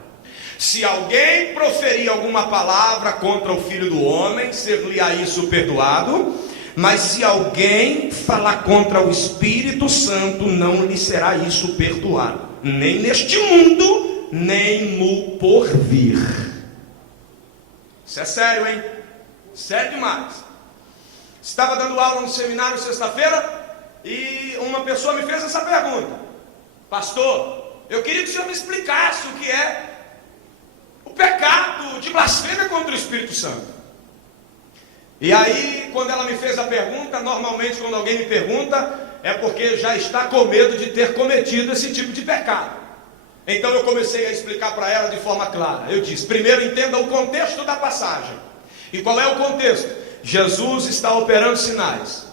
Se alguém proferir alguma palavra contra o Filho do Homem, ser-lhe-á isso perdoado, mas se alguém falar contra o Espírito Santo, não lhe será isso perdoado, nem neste mundo, nem no porvir. Isso é sério, hein? Sério demais. Estava dando aula no seminário sexta-feira e uma pessoa me fez essa pergunta: pastor, eu queria que o senhor me explicasse o que é o pecado de blasfêmia contra o Espírito Santo. E aí, quando ela me fez a pergunta, normalmente quando alguém me pergunta, é porque já está com medo de ter cometido esse tipo de pecado. Então eu comecei a explicar para ela de forma clara. Eu disse: primeiro entenda o contexto da passagem. E qual é o contexto? Jesus está operando sinais,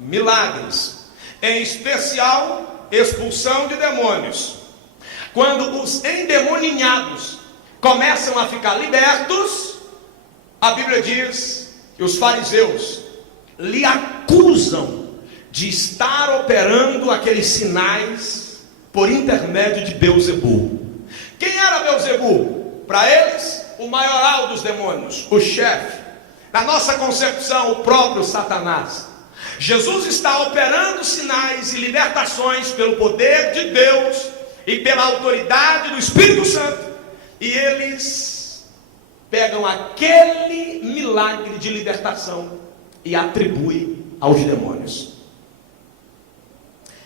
milagres, em especial expulsão de demônios. Quando os endemoninhados começam a ficar libertos, a Bíblia diz que os fariseus lhe acusam de estar operando aqueles sinais por intermédio de Belzebu. Quem era Belzebu? Para eles, o maioral dos demônios, o chefe. Na nossa concepção, o próprio Satanás. Jesus está operando sinais e libertações pelo poder de Deus e pela autoridade do Espírito Santo, e eles pegam aquele milagre de libertação e atribuem aos demônios.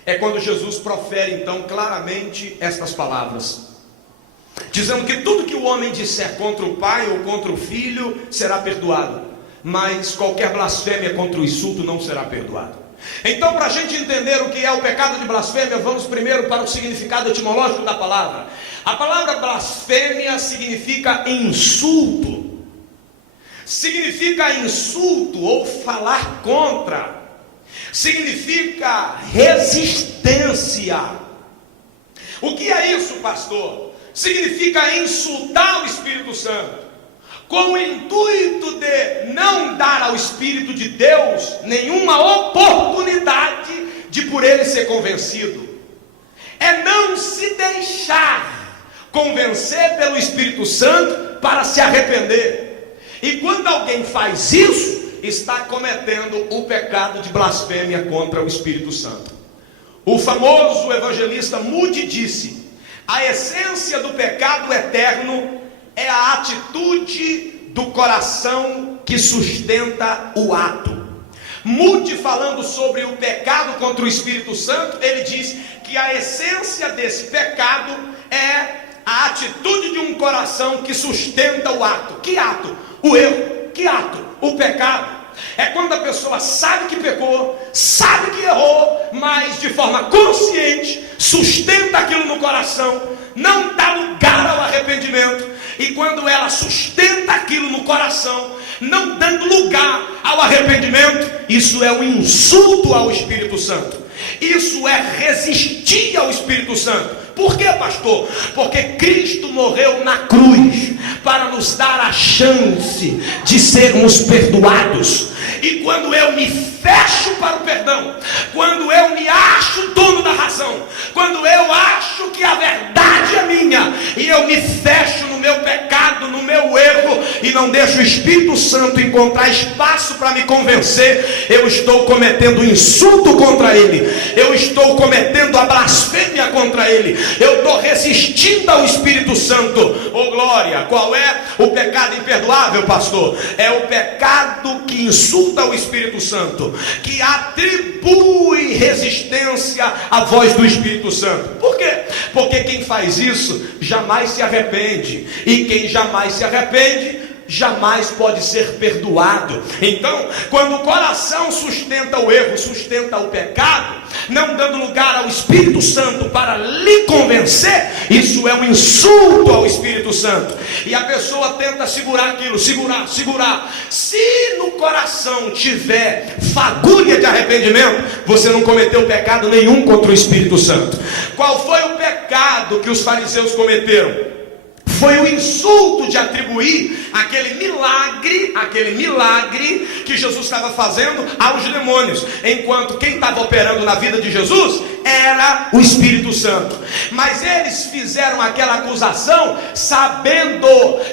É quando Jesus profere então claramente estas palavras, dizendo que tudo que o homem disser contra o pai ou contra o filho será perdoado, mas qualquer blasfêmia contra o insulto não será perdoado. Então, para a gente entender o que é o pecado de blasfêmia, vamos primeiro para o significado etimológico da palavra. A palavra blasfêmia significa insulto. Significa insulto ou falar contra. Significa resistência. O que é isso, pastor? Significa insultar o Espírito Santo, com o intuito de não dar ao Espírito de Deus nenhuma oportunidade de por ele ser convencido. É não se deixar convencer pelo Espírito Santo para se arrepender. E quando alguém faz isso, está cometendo o pecado de blasfêmia contra o Espírito Santo. O famoso evangelista Moody disse: a essência do pecado eterno é a atitude do coração que sustenta o ato. Moody, falando sobre o pecado contra o Espírito Santo, ele diz que a essência desse pecado é a atitude de um coração que sustenta o ato. Que ato? O erro. Que ato? O pecado. É quando a pessoa sabe que pecou, sabe que errou, mas de forma consciente sustenta aquilo no coração, não dá lugar ao arrependimento. E quando ela sustenta aquilo no coração, não dando lugar ao arrependimento, isso é um insulto ao Espírito Santo. Isso é resistir ao Espírito Santo. Por quê, pastor? Porque Cristo morreu na cruz para nos dar a chance de sermos perdoados. E quando eu me fecho para o perdão, quando eu me acho dono da razão, quando eu acho que a verdade é minha, e eu me fecho no meu pecado, no meu erro, e não deixo o Espírito Santo encontrar espaço para me convencer, eu estou cometendo insulto contra Ele, eu estou cometendo a blasfêmia contra Ele, eu estou resistindo ao Espírito Santo. Oh glória! Qual é o pecado imperdoável, pastor? É o pecado que insulta o Espírito Santo, que atribui resistência à voz do Espírito Santo. Por quê? Porque quem faz isso jamais se arrepende, e quem jamais se arrepende jamais pode ser perdoado. Então, quando o coração sustenta o erro, sustenta o pecado, não dando lugar ao Espírito Santo para lhe convencer, isso é um insulto ao Espírito Santo. E a pessoa tenta segurar aquilo, segurar. Se no coração tiver fagulha de arrependimento, você não cometeu pecado nenhum contra o Espírito Santo. Qual foi o pecado que os fariseus cometeram? Foi o insulto de atribuir aquele milagre que Jesus estava fazendo aos demônios, enquanto quem estava operando na vida de Jesus era o Espírito Santo. Mas eles fizeram aquela acusação sabendo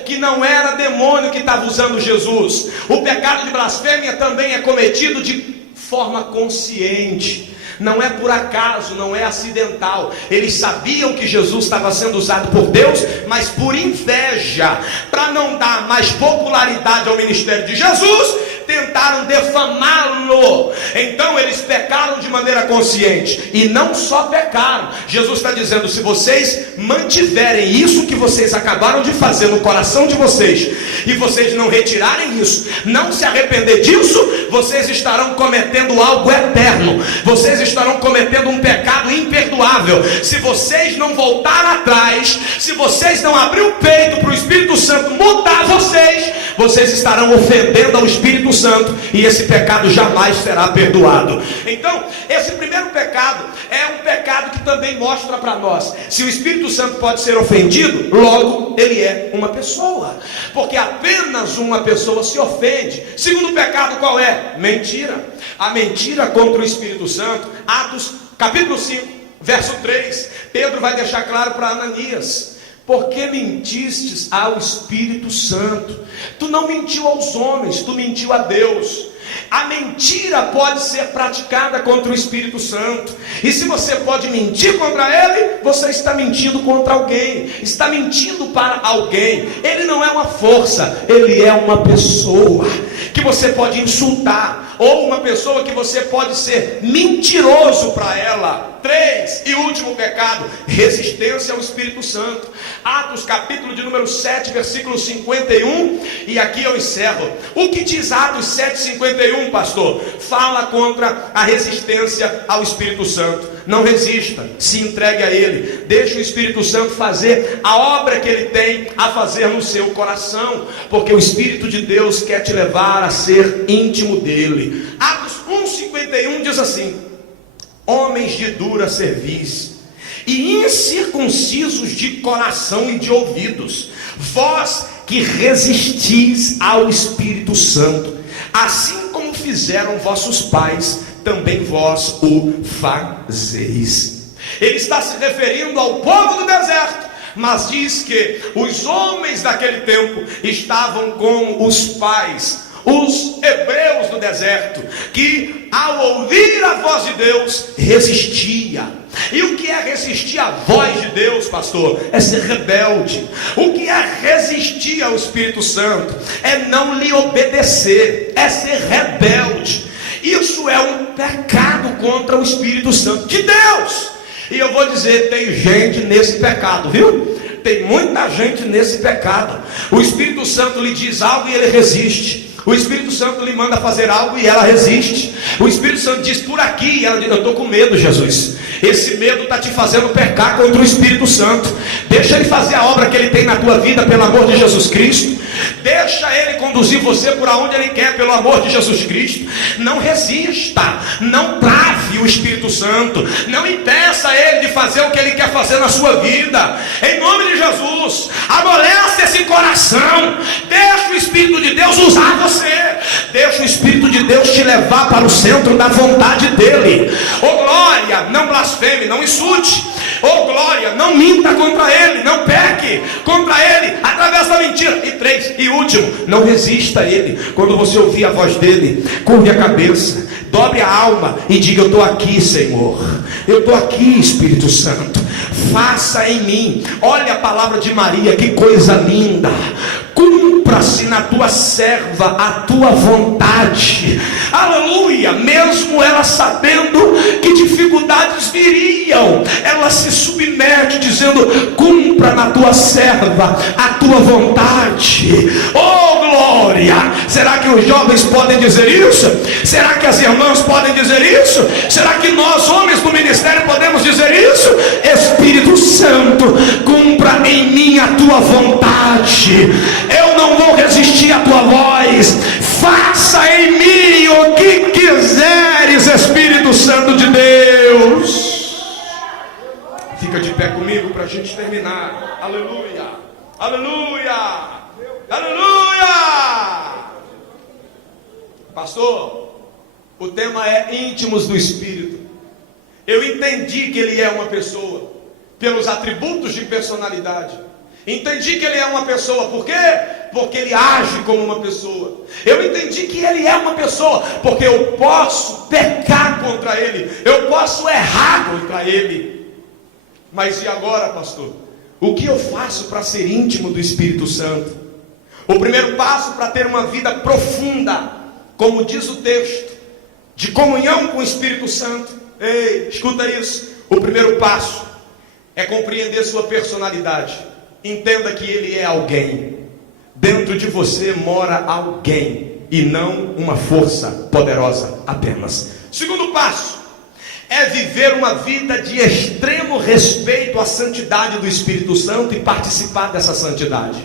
que não era demônio que estava usando Jesus. O pecado de blasfêmia também é cometido de forma consciente. Não é por acaso, não é acidental. Eles sabiam que Jesus estava sendo usado por Deus, mas por inveja, para não dar mais popularidade ao ministério de Jesus, tentaram defamá-lo. Então eles pecaram de maneira consciente. E não só pecaram, Jesus está dizendo: se vocês mantiverem isso que vocês acabaram de fazer no coração de vocês, e vocês não retirarem isso, não se arrepender disso, vocês estarão cometendo algo eterno, vocês estarão cometendo um pecado imperdoável. Se vocês não voltar atrás, se vocês não abrir o peito para o Espírito Santo mudar vocês estarão ofendendo ao Espírito Santo, e esse pecado jamais será perdoado. Então, esse primeiro pecado é um pecado que também mostra para nós: se o Espírito Santo pode ser ofendido, logo ele é uma pessoa, porque apenas uma pessoa se ofende. Segundo pecado, qual é? Mentira. A mentira contra o Espírito Santo. Atos capítulo 5, verso 3, Pedro vai deixar claro para Ananias: porque mentistes ao Espírito Santo? Tu não mentiu aos homens, tu mentiu a Deus. A mentira pode ser praticada contra o Espírito Santo, e se você pode mentir contra ele, você está mentindo contra alguém, está mentindo para alguém. Ele não é uma força, ele é uma pessoa que você pode insultar, ou uma pessoa que você pode ser mentiroso para ela. 3, e último pecado: resistência ao Espírito Santo. Atos capítulo de número 7, versículo 51, e aqui eu encerro. O que diz Atos 7:51, pastor? Fala contra a resistência ao Espírito Santo. Não resista, se entregue a Ele, deixe o Espírito Santo fazer a obra que Ele tem a fazer no seu coração, porque o Espírito de Deus quer te levar a ser íntimo dEle. Atos 1:51 diz assim: homens de dura cerviz e incircuncisos de coração e de ouvidos, vós que resistis ao Espírito Santo, assim como fizeram vossos pais, também vós o fazeis. Ele está se referindo ao povo do deserto, mas diz que os homens daquele tempo estavam com os pais, os hebreus do deserto, que ao ouvir a voz de Deus resistia. E o que é resistir à voz de Deus, pastor? É ser rebelde. O que é resistir ao Espírito Santo? É não lhe obedecer, é ser rebelde. Isso é um pecado contra o Espírito Santo de Deus. E eu vou dizer, tem gente nesse pecado, viu? Tem muita gente nesse pecado. O Espírito Santo lhe diz algo e ele resiste. O Espírito Santo lhe manda fazer algo e ela resiste. O Espírito Santo diz por aqui e ela diz: eu estou com medo, Jesus. Esse medo está te fazendo pecar contra o Espírito Santo. Deixa ele fazer a obra que ele tem na tua vida, pelo amor de Jesus Cristo. Deixa ele conduzir você por onde ele quer, pelo amor de Jesus Cristo. Não resista, não trave o Espírito Santo, não impeça ele de fazer o que ele quer fazer na sua vida. Em nome de Jesus, amolece esse coração. Deixa o Espírito de Deus usar você. Deixa o Espírito de Deus te levar para o centro da vontade dele. Ô glória, não blasfeme, não insulte. Ô glória, não minta contra ele, não peque contra ele através da mentira. E 3, e último, não resista a ele. Quando você ouvir a voz dele, curve a cabeça, dobre a alma e diga: eu estou aqui, Senhor, eu estou aqui, Espírito Santo, faça em mim. Olha a palavra de Maria, que coisa linda. Cumpra-se na tua serva a tua vontade. Aleluia. Mesmo ela sabendo que dificuldades viriam, ela se submete dizendo: cumpra na tua serva a tua vontade. Oh glória. Será que os jovens podem dizer isso? Será que as irmãs podem dizer isso? Será que nós homens do ministério podemos dizer isso? Espírito Santo, cumpra em mim a tua vontade. Eu não vou resistir à tua voz. Faça em mim o que quiseres, Espírito Santo de Deus. Fica de pé comigo para a gente terminar. Aleluia, aleluia, aleluia. Pastor, o tema é íntimos do Espírito. Eu entendi que ele é uma pessoa pelos atributos de personalidade. Entendi que ele é uma pessoa, por quê? Porque ele age como uma pessoa. Eu entendi que ele é uma pessoa, porque eu posso pecar contra ele, eu posso errar contra ele. Mas e agora, pastor? O que eu faço para ser íntimo do Espírito Santo? O primeiro passo para ter uma vida profunda, como diz o texto, de comunhão com o Espírito Santo. Ei, escuta isso. O primeiro passo é compreender sua personalidade. Entenda que ele é alguém. Dentro de você mora alguém, e não uma força poderosa apenas. Segundo passo é viver uma vida de extremo respeito à santidade do Espírito Santo e participar dessa santidade.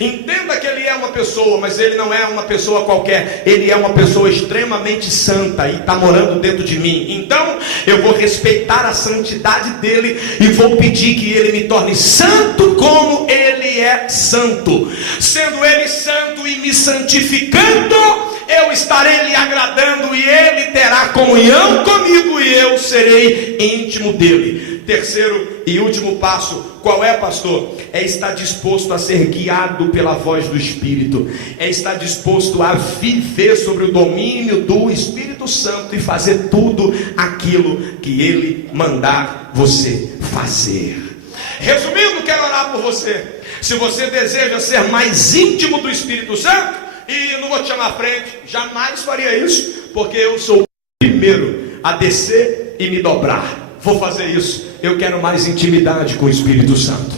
Entenda que ele é uma pessoa, mas ele não é uma pessoa qualquer. Ele é uma pessoa extremamente santa e está morando dentro de mim. Então eu vou respeitar a santidade dele e vou pedir que ele me torne santo como ele é santo. Sendo ele santo e me santificando, eu estarei lhe agradando e ele terá comunhão comigo e eu serei íntimo dele. Terceiro e último passo, qual é, pastor? É estar disposto a ser guiado pela voz do Espírito. É estar disposto a viver sobre o domínio do Espírito Santo e fazer tudo aquilo que ele mandar você fazer. Resumindo, quero orar por você. Se você deseja ser mais íntimo do Espírito Santo, e não vou te chamar à frente, jamais faria isso, porque eu sou o primeiro a descer e me dobrar. Vou fazer isso. Eu quero mais intimidade com o Espírito Santo.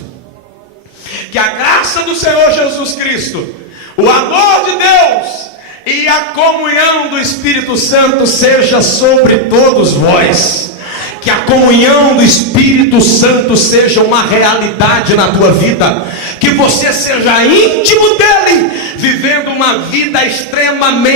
Que a graça do Senhor Jesus Cristo, o amor de Deus e a comunhão do Espírito Santo seja sobre todos vós. Que a comunhão do Espírito Santo seja uma realidade na tua vida. Que você seja íntimo dele, vivendo uma vida extremamente